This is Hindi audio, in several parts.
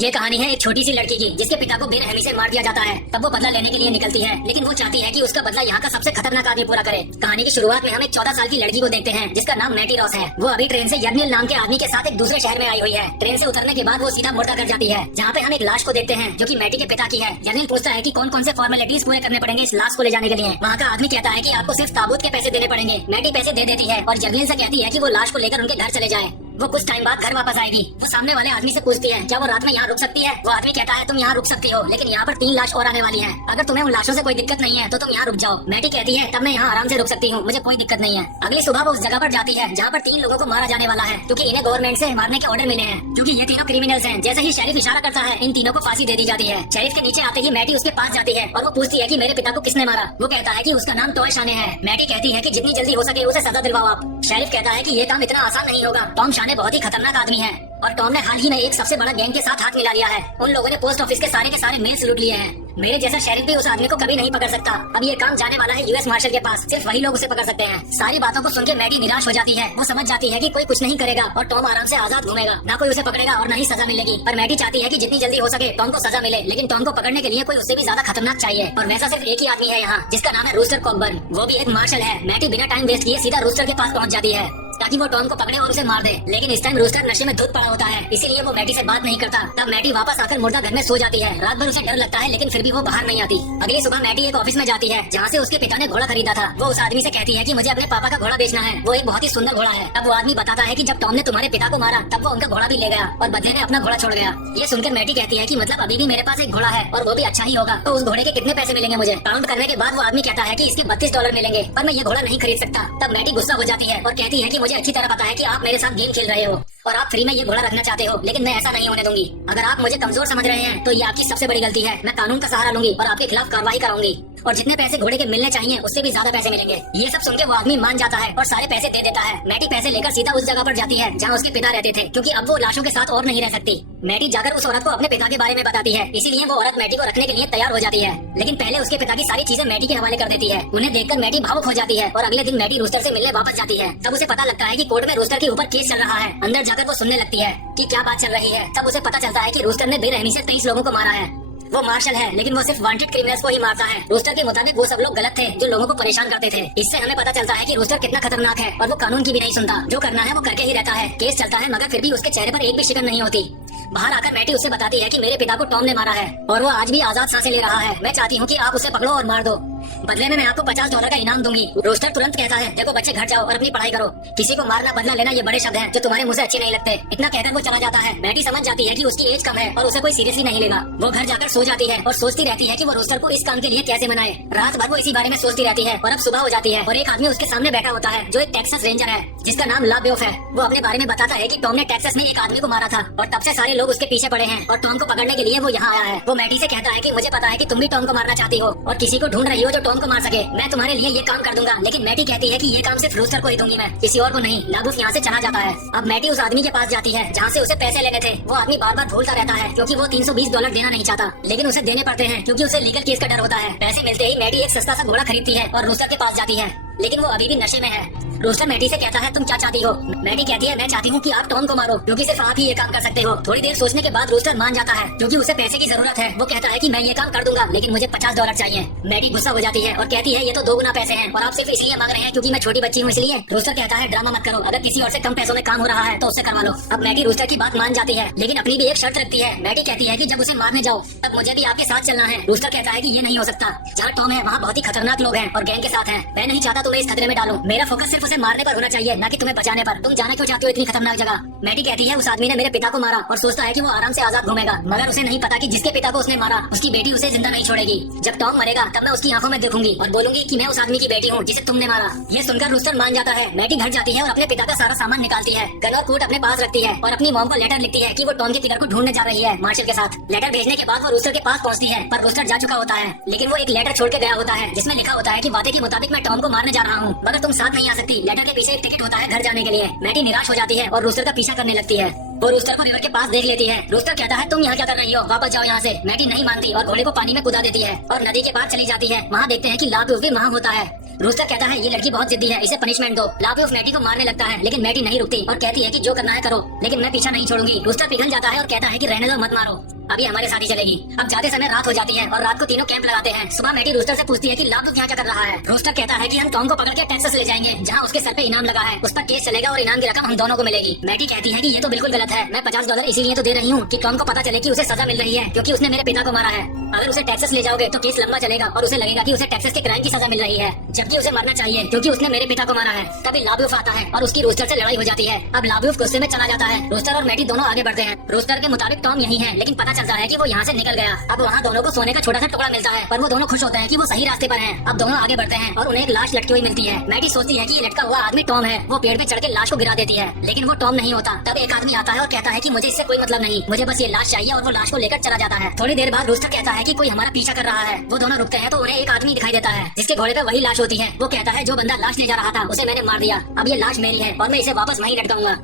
ये कहानी है एक छोटी सी लड़की की जिसके पिता को बेरहमी से मार दिया जाता है। तब वो बदला लेने के लिए निकलती है, लेकिन वो चाहती है कि उसका बदला यहाँ का सबसे खतरनाक आदमी पूरा करे। कहानी की शुरुआत में हम एक 14 साल की लड़की को देखते हैं जिसका नाम मैटी रॉस है। वो अभी ट्रेन से यर्नियल नाम के आदमी के साथ एक दूसरे शहर में आई हुई है। ट्रेन से उतरने के बाद वो सीधा मुर्दा कर जाती है, जहाँ पे हम एक लाश को देखते हैं जो कि मैटी के पिता की है। यर्नियल पूछता है कि कौन कौन से फॉर्मेलिटीज पूरे करने पड़ेंगे इस लाश को ले जाने के लिए। वहाँ का आदमी कहता है कि आपको सिर्फ ताबूत के पैसे देने पड़ेंगे। मैटी पैसे दे देती है और यर्नियल से कहती है कि वो लाश को लेकर उनके घर चले जाए। वो कुछ टाइम बाद घर वापस आएगी। वो सामने वाले आदमी से पूछती है क्या वो रात में यहाँ रुक सकती है। वो आदमी कहता है तुम यहाँ रुक सकती हो, लेकिन यहाँ पर 3 लाश और आने वाली हैं। अगर तुम्हें उन लाशों से कोई दिक्कत नहीं है तो तुम यहाँ रुक जाओ। मैटी कहती है तब मैं यहाँ आराम से रुक सकती हूँ, मुझे कोई दिक्कत नहीं है। अगली सुबह वो उस जगह पर जाती है जहाँ पर 3 लोगों को मारा जाने वाला है, क्योंकि इन्हें गवर्नमेंट से मारने के ऑर्डर मिले हैं, क्योंकि ये तीनों क्रिमिनल्स हैं। जैसे ही शेरिफ इशारा करता है इन तीनों को फांसी दे दी जाती है। शेरिफ के नीचे आते ही मैटी उसके पास जाती है और वो पूछती है कि मेरे पिता को किसने मारा। वो कहता है कि उसका नाम टॉम शाने है। मैटी कहती है कि जितनी जल्दी हो सके उसे सजा दिलवाओ आप। शेरिफ कहता है कि ये काम इतना आसान नहीं होगा। टॉम शाने बहुत ही खतरनाक आदमी है और टॉम ने हाल ही में एक सबसे बड़ा गैंग के साथ हाथ मिला लिया है। उन लोगों ने पोस्ट ऑफिस के सारे मेल्स लूट लिए हैं। मेरे जैसा शेरिफ भी उस आदमी को कभी नहीं पकड़ सकता। अब ये काम जाने वाला है यूएस मार्शल के पास, सिर्फ वही लोग उसे पकड़ सकते हैं। सारी बातों को सुन के मैटी निराश हो जाती है। वो समझ जाती है कि कोई कुछ नहीं करेगा और टॉम आराम से आजाद घूमेगा, ना कोई उसे पकड़ेगा और ना ही सजा मिलेगी। पर मैटी चाहती है कि जितनी जल्दी हो सके टॉम को सजा मिले, लेकिन टॉम को पकड़ने के लिए कोई उससे भी ज्यादा खतरनाक चाहिए। और वैसा सिर्फ एक ही आदमी है यहाँ, जिसका नाम है रूस्टर कॉकबर्न। वो भी एक मार्शल है। मैटी बिना टाइम वेस्ट किए सीधा रूस्टर के पास पहुँच जाती है ताकि वो टॉम को पकड़े और उसे मार दे। लेकिन इस टाइम रूस्टर नशे में धुत पड़ा होता है, इसीलिए वो मैटी से बात नहीं करता। तब मैटी वापस आकर मुर्दा घर में सो जाती है। रात भर उसे डर लगता है, लेकिन फिर भी वो बाहर नहीं आती। अगली सुबह मैटी एक ऑफिस में जाती है जहाँ से उसके पिता ने घोड़ा खरीदा था। वो उस आदमी से कहती है कि मुझे अपने पापा का घोड़ा बेचना है, वो एक बहुत ही सुंदर घोड़ा है। तब वो आदमी बताता है कि जब टॉम ने तुम्हारे पिता को मारा तब वो उनका घोड़ा भी ले गया और बदले में अपना घोड़ा छोड़ गया। ये सुनकर मैटी कहती है कि मतलब अभी भी मेरे पास एक घोड़ा है और वो भी अच्छा ही होगा, तो उस घोड़े के कितने पैसे मिलेंगे मुझे। काउंट करने के बाद वो आदमी कहता है कि इसके $32 मिलेंगे, पर मैं ये घोड़ा नहीं खरीद सकता। तब मैटी गुस्सा हो जाती है और कहती है कि मुझे अच्छी तरह पता है कि आप मेरे साथ गेम खेल रहे हो और आप फ्री में ये घोड़ा रखना चाहते हो, लेकिन मैं ऐसा नहीं होने दूंगी। अगर आप मुझे कमजोर समझ रहे हैं तो ये आपकी सबसे बड़ी गलती है। मैं कानून का सहारा लूंगी और आपके खिलाफ कार्रवाई कराऊंगी और जितने पैसे घोड़े के मिलने चाहिए उससे भी ज्यादा पैसे मिलेंगे। ये सब सुन के वो आदमी मान जाता है और सारे पैसे दे देता है। मैटी पैसे लेकर सीधा उस जगह पर जाती है जहाँ उसके पिता रहते थे, क्योंकि अब वो लाशों के साथ और नहीं रह सकती। मैटी जाकर उस औरत को अपने पिता के बारे में बताती है, इसीलिए वो औरत मैटी को रखने के लिए तैयार हो जाती है। लेकिन पहले उसके पिता की सारी चीजें मैटी के हवाले कर देती है। उन्हें देखकर मैटी भावुक हो जाती है और अगले दिन मैटी रूस्टर से मिलने वापस जाती है। तब उसे पता लगता है कि कोर्ट में रूस्टर के ऊपर केस चल रहा है। अंदर जाकर वो सुनने लगती है कि क्या बात चल रही है। तब उसे पता चलता है कि रूस्टर ने बेरहमी से 23 लोगों को मारा है। वो मार्शल है, लेकिन वो सिर्फ वांटेड क्रिमिनल्स को ही मारता है। रूस्टर के मुताबिक वो सब लोग गलत थे जो लोगों को परेशान करते थे। इससे हमें पता चलता है कि रूस्टर कितना खतरनाक है और वो कानून की भी नहीं सुनता। जो करना है वो करके ही रहता है। केस चलता है मगर फिर भी उसके चेहरे पर एक भी शिकन नहीं होती। बाहर आकर मैटी उससे बताती है कि मेरे पिता को टॉम ने मारा है और वो आज भी आजाद सांसें ले रहा है। मैं चाहती हूँ कि आप उसे पकड़ो और मार दो, बदले में मैं आपको $50 का इनाम दूंगी। रोस्टर तुरंत कहता है देखो बच्चे, घर जाओ और अपनी पढ़ाई करो। किसी को मारना बदला लेना ये बड़े शब्द हैं जो तुम्हारे मुंह से अच्छे नहीं लगते। इतना कहकर वो चला जाता है। मैटी समझ जाती है कि उसकी एज कम है और उसे कोई सीरियसली नहीं लेगा। वो घर जाकर सो जाती है और सोचती रहती है कि वो रोस्टर को इस काम के लिए कैसे मनाए। रात भर वो इसी बारे में सोचती रहती है और अब सुबह हो जाती है और एक आदमी उसके सामने बैठा होता है जो एक टेक्सास रेंजर है जिसका नाम लाबेओफ है। वो अपने बारे में बताता है कि टॉम ने टेक्सास में एक आदमी को मारा था और तब से सारे लोग उसके पीछे पड़े हैं और टॉम को पकड़ने के लिए वो यहाँ आया है। वो मैटी से कहता है कि मुझे पता है कि तुम भी टॉम को मारना चाहती हो और किसी को ढूंढ रही हो जो टॉम को मार सके। मैं तुम्हारे लिए ये काम कर दूंगा, लेकिन मैटी कहती है कि ये काम सिर्फ रूस्टर को ही दूंगी, मैं किसी और को नहीं। लाबूफ यहाँ से चला जाता है। अब मैटी उस आदमी के पास जाती है जहाँ से उसे पैसे लेने थे। वो आदमी बार बार भूलता रहता है क्योंकि वो $320 देना नहीं चाहता, लेकिन उसे देने पड़ते हैं क्योंकि उसे लीगल केस का डर होता है। पैसे मिलते ही मैटी एक सस्ता सा घोड़ा खरीदती है और रूस्टर के पास जाती है, लेकिन वो अभी भी नशे में है। रूस्टर मैटी से कहता है तुम क्या चाहती हो। मैटी कहती है मैं चाहती हूँ कि आप टॉम को मारो, क्योंकि सिर्फ आप ही ये काम कर सकते हो। थोड़ी देर सोचने के बाद रूस्टर मान जाता है क्योंकि उसे पैसे की जरूरत है। वो कहता है कि मैं ये काम कर दूंगा, लेकिन मुझे $50 चाहिए। मैटी गुस्सा हो जाती है और कहती है ये तो 2 गुना पैसे हैं और आप सिर्फ इसलिए मांग रहे हैं क्योंकि मैं छोटी बच्ची हूँ इसलिए। रूस्टर कहता है ड्रामा मत करो, अगर किसी और से कम पैसों में काम हो रहा है तो उससे करवा लो। अब मैटी रूस्टर की बात मान जाती है, लेकिन अपनी भी एक शर्त रखती है। मैटी कहती है कि जब उसे मारने जाओ तब मुझे भी आपके साथ चलना है। रूस्टर कहता है कि ये नहीं हो सकता, जहाँ टॉम है वहाँ बहुत ही खतरनाक लोग हैं और गैंग के साथ हैं। मैं नहीं चाहता तुम्हें इस खतरे में डालूं। मेरा फोकस सिर्फ उसे मारने पर होना चाहिए, ना कि तुम्हें बचाने पर। तुम जाना क्यों चाहती हो इतनी खतरनाक जगह। मैटी कहती है उस आदमी ने मेरे पिता को मारा और सोचता है कि वो आराम से आजाद घूमेगा, मगर उसे नहीं पता कि जिसके पिता को उसने मारा उसकी बेटी उसे जिंदा नहीं छोड़ेगी। जब टॉम मरेगा तब मैं उसकी आंखों में देखूंगी और बोलूंगी कि मैं उस आदमी की बेटी हूँ जिसे तुमने मारा। ये सुनकर रूस्टर मान जाता है। मैटी घर जाती है और अपने पिता का सारा सामान निकालती है, गन और कोट अपने पास रखती है और अपनी मॉम को लेटर लिखती है कि वो टॉम के फिगर को ढूंढने जा रही है मार्शल के साथ। लेटर भेजने के बाद वो रूस्टर के पास पहुंचती है, पर रूस्टर जा चुका होता है। लेकिन वो एक लेटर छोड़ के गया होता है जिसमें लिखा होता है कि वादे के मुताबिक मैं टॉम को मारने जा रहा हूँ, मगर तुम साथ नहीं आ सकती। लेटर के पीछे एक टिकट होता है घर जाने के लिए। मैटी निराश हो जाती है और रूस्टर का पीछा करने लगती है। वो रूस्टर को रिवर के पास देख लेती है। रूस्टर कहता है तुम यहाँ क्या कर रही हो, वापस जाओ यहाँ से। मैटी नहीं मानती और घोड़े को पानी में कूदा देती है और नदी के पार चली जाती है। वहाँ देखते हैं कि लाबेओफ भी वहाँ होता है। रूस्टर कहता है ये लड़की बहुत जिद्दी है, इसे पनिशमेंट दो। लाबूफ मैटी को मारने लगता है लेकिन मैटी नहीं रुकती और कहती है कि जो करना है करो, लेकिन मैं पीछा नहीं छोड़ूंगी। रूस्टर पिघल जाता है और कहता है कि रहने दो, मत मारो, अभी हमारे साथ ही चलेगी। अब जाते समय रात हो जाती है और रात को तीनों कैंप लगाते हैं। सुबह मैटी रूस्टर से पूछती है कि लाबूफ यहाँ क्या कर रहा है। रूस्टर कहता है कि हम टॉम को पकड़ के टेक्सास ले जाएंगे, जहाँ उसके सर पे इनाम लगा है, उस पर केस चलेगा और इनाम की रकम हम दोनों को मिलेगी। मैटी कहती है कि ये तो बिल्कुल गलत है, मैं $50 इसीलिए तो दे रही हूँ कि टॉम को पता चले कि उसे सजा मिल रही है क्योंकि उसने मेरे पिता को मारा है। अगर उसे टेक्सास ले जाओगे तो केस लंबा चलेगा और उसे लगेगा कि उसे टेक्सास के क्राइम की सजा मिल रही है, जबकि उसे मरना चाहिए क्योंकि उसने मेरे पिता को मारा है। तभी लाबूफ आता है और उसकी रूस्टर से लड़ाई हो जाती है। अब लाबूफ गुस्से में चला जाता है। रूस्टर और मैटी दोनों आगे बढ़ते हैं। रूस्टर के मुताबिक टॉम यही है, लेकिन पता चलता है कि वो यहाँ से निकल गया। अब वहाँ दोनों को सोने का छोटा सा टुकड़ा मिलता है, पर वो दोनों खुश होते हैं कि वो सही रास्ते पर हैं। अब दोनों आगे बढ़ते हैं और उन्हें एक लाश लटकी हुई मिलती है। मैटी सोचती है कि ये लटका हुआ आदमी टॉम है। वो पेड़ पे चढ़ के लाश को गिरा देती है, लेकिन वो टॉम नहीं होता। तब एक आदमी आता है और कहता है कि मुझे इससे कोई मतलब नहीं, मुझे बस ये लाश चाहिए, और वो लाश को लेकर चला जाता है। थोड़ी देर बाद रूस्टर कहता है कि कोई हमारा पीछा कर रहा है। वो दोनों रुकते हैं तो उन्हें एक आदमी दिखाई देता है जिसके घोड़े पे वही लाश होती है। वो कहता है जो बंदा लाश ले जा रहा था उसे मैंने मार दिया, अब ये लाश मेरी है और मैं इसे वापस वहीं लटकाऊंगा।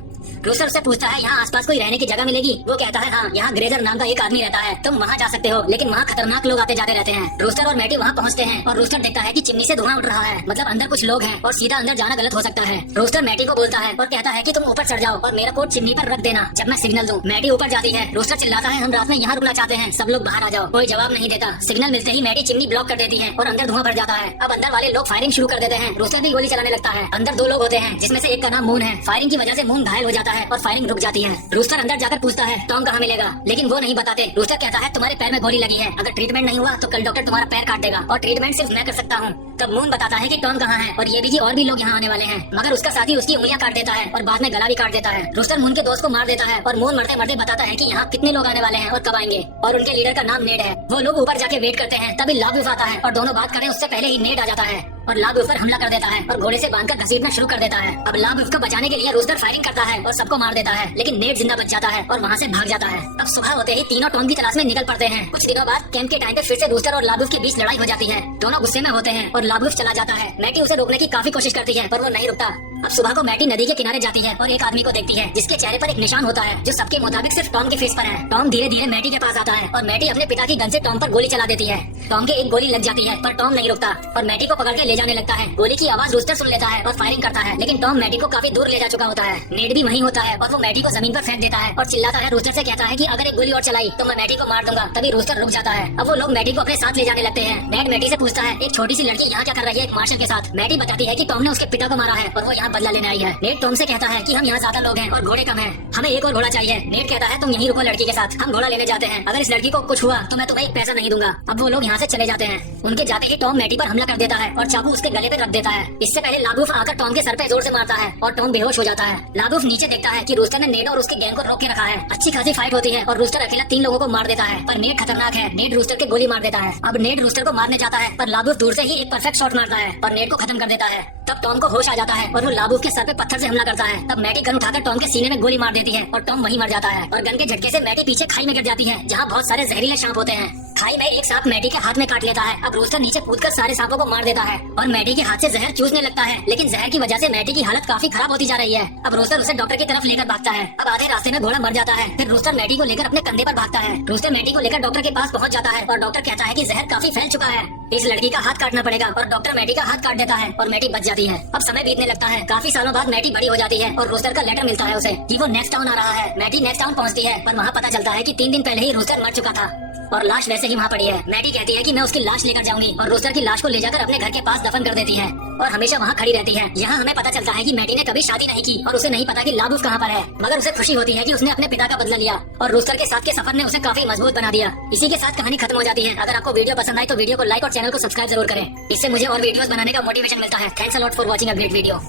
रूस्टर से पूछता है यहाँ आसपास कोई रहने की जगह मिलेगी। वो कहता है हाँ, यहाँ ग्रेजर नाम का एक आदमी रहता है, तुम वहाँ जा सकते हो, लेकिन वहाँ खतरनाक लोग आते जाते रहते हैं। रूस्टर और मैटी वहाँ पहुँचते हैं और रूस्टर देखता है कि चिमनी से धुआं उठ रहा है, मतलब अंदर कुछ लोग हैं और सीधा अंदर जाना गलत हो सकता है। रूस्टर मैटी को बोलता है और कहता है कि तुम ऊपर चढ़ जाओ और मेरा कोट चिमनी पर रख देना जब मैं सिग्नल दूं। मैटी ऊपर जाती है। रूस्टर चिल्लाता है हम रात में यहाँ रुकना चाहते हैं, सब लोग बाहर आ जाओ। कोई जवाब नहीं देता। सिग्नल मिलते ही मैटी चिमनी ब्लॉक कर देती है और अंदर धुआं भर जाता है। अब अंदर वाले लोग फायरिंग शुरू कर देते हैं। रूस्टर भी गोली चलाने लगता है। अंदर 2 लोग होते हैं जिसमें से एक का नाम मून है। फायरिंग की वजह से मून घायल हो जाता है और फायरिंग रुक जाती है। रूस्टर अंदर जाकर पूछता है टॉम कहाँ मिलेगा, लेकिन वो नहीं बताते। रूस्टर कहता है तुम्हारे पैर में गोली लगी है, अगर ट्रीटमेंट नहीं हुआ तो कल डॉक्टर तुम्हारा पैर काट देगा और ट्रीटमेंट सिर्फ मैं कर सकता हूँ। तब मून बताता है कि टॉम कहाँ है और ये भी कि और भी लोग यहाँ आने वाले हैं, मगर उसका साथी उसकी उंगलियां काट देता है और बाद में गला भी काट देता है। रूस्टर मून के दोस्त को मार देता है और मून मरते मरते बताता है कि यहाँ कितने लोग आने वाले हैं और कब आएंगे, और उनके लीडर का नाम नेड है। वो लोग ऊपर जाके वेट करते हैं। तभी लाबूफ आता है और दोनों बात करें उससे पहले ही नेड आ जाता है और लाबूफ पर हमला कर देता है और घोड़े से बांधकर घसीटना शुरू कर देता है। अब लाबूफ को बचाने के लिए रूस्टर फायरिंग करता है और सबको मार देता है, लेकिन नेड जिंदा बच जाता है और वहाँ से भाग जाता है। अब सुबह होते ही तीनों टॉम की तलाश में निकल पड़ते हैं। कुछ दिनों बाद कैंप के टाइम पे फिर से रूस्टर और लाबूफ के बीच लड़ाई हो जाती है। दोनों गुस्से में होते हैं और लाबूफ चला जाता है। मैटी उसे रोकने की काफी कोशिश करती है पर वो नहीं रुकता। अब सुबह को मैटी नदी के किनारे जाती है और एक आदमी को देखती है जिसके चेहरे पर एक निशान होता है जो सबके मुताबिक सिर्फ टॉम के फेस पर है। टॉम धीरे धीरे मैटी के पास आता है और मैटी अपने पिता की गन से टॉम पर गोली चला देती है। टॉम के एक गोली लग जाती है पर टॉम नहीं रुकता और मैटी को पकड़ के ले जाने लगता है। गोली की आवाज रूस्टर सुन लेता है और फायरिंग करता है, लेकिन टॉम मैटी को काफी दूर ले जा चुका होता है। नेड भी वहीं होता है और वो मैटी को जमीन पर फेंक देता है और चिल्लाता है। रूस्टर से कहता है कि अगर एक गोली और चलाई तो मैं मैटी को मार दूंगा। तभी रूस्टर रुक जाता है। अब वो लोग मैटी को अपने साथ ले जाने लगते हैं। नेड मैटी से पूछता है एक छोटी सी लड़की यहाँ क्या कर रही है एक मार्शल के साथ। मैटी बताती है कि टॉम ने उसके पिता को मारा है और वो यहाँ बदला लेने आई है। नेड टॉम से कहता है कि हम यहाँ ज्यादा लोग हैं और घोड़े कम हैं, हमें एक और घोड़ा चाहिए। नेड कहता है तुम यहीं रुको लड़की के साथ, हम घोड़ा लेने जाते हैं, अगर इस लड़की को कुछ हुआ तो मैं तुम्हें एक पैसा नहीं दूंगा। अब वो लोग यहाँ से चले जाते हैं। उनके जाते ही टॉम मैटी पर हमला कर देता है और चाकू उसके गले पे रख देता है। इससे पहले लाबूफ आकर टॉम के सर पे जोर से मारता है और टॉम बेहोश हो जाता है। लाबूफ नीचे देखता है कि रूस्टर ने नेड और उसके गैंग को रोक के रखा है। अच्छी खासी फाइट होती है और रूस्टर अकेला 3 लोगों को मार देता है, पर नेड खतरनाक है। नेड रूस्टर के गोली मार देता है। अब नेड रूस्टर को मारने जाता है पर लाबूफ दूर से ही एक परफेक्ट शॉट मारता है और नेड को खत्म कर देता है। तब टॉम को होश आ जाता है और वो लाबूफ के सर पे पत्थर से हमला करता है। तब मैटी गन उठाकर टॉम के सीने में गोली मार देती है और टॉम वहीं मर जाता है और गन के झटके से मैटी पीछे खाई में गिर जाती है जहाँ बहुत सारे जहरीले सांप होते हैं। खाई में एक सांप मैटी के हाथ में काट लेता है। अब रूस्टर नीचे कूदकर सारे सांपों को मार देता है और मैटी के हाथ से जहर चूसने लगता है, लेकिन जहर की वजह से मैटी की हालत काफी खराब होती जा रही है। अब रूस्टर उसे डॉक्टर की तरफ लेकर भागता है। अब आधे रास्ते में घोड़ा मर जाता है। फिर रूस्टर मैटी को लेकर अपने कंधे पर भागता है। रूस्टर मैटी को लेकर डॉक्टर के पास पहुंच जाता है और डॉक्टर कहता है कि जहर काफी फैल चुका है, इस लड़की का हाथ काटना पड़ेगा, और डॉक्टर मैटी का हाथ काट देता है और मैटी बच जाती है। अब समय बीतने लगता है। काफी सालों बाद मैटी बड़ी हो जाती है और रूस्टर का लेटर मिलता है उसे कि वो नेक्स्ट टाउन आ रहा है। मैटी नेक्स्ट टाउन पहुंचती है पर वहाँ पता चलता है कि 3 दिन पहले ही रूस्टर मर चुका था और लाश वैसे ही वहाँ पड़ी है। मैटी कहती है कि मैं उसकी लाश लेकर जाऊंगी और रूस्टर की लाश को ले जाकर अपने घर के पास दफन कर देती है और हमेशा वहाँ खड़ी रहती है। यहाँ हमें पता चलता है कि मैटी ने कभी शादी नहीं की और उसे नहीं पता कि लाबूफ कहाँ पर है, मगर उसे खुशी होती है कि उसने अपने पिता का बदला लिया और रूस्टर के साथ के सफर ने उसे काफी मजबूत बना दिया। इसी के साथ कहानी खत्म हो जाती है। अगर आपको वीडियो पसंद आए तो वीडियो को लाइक और चैनल को सब्सक्राइब जरूर करें, इससे मुझे और वीडियोस बनाने का मोटिवेशन मिलता है। Thanks a lot for watching a great video.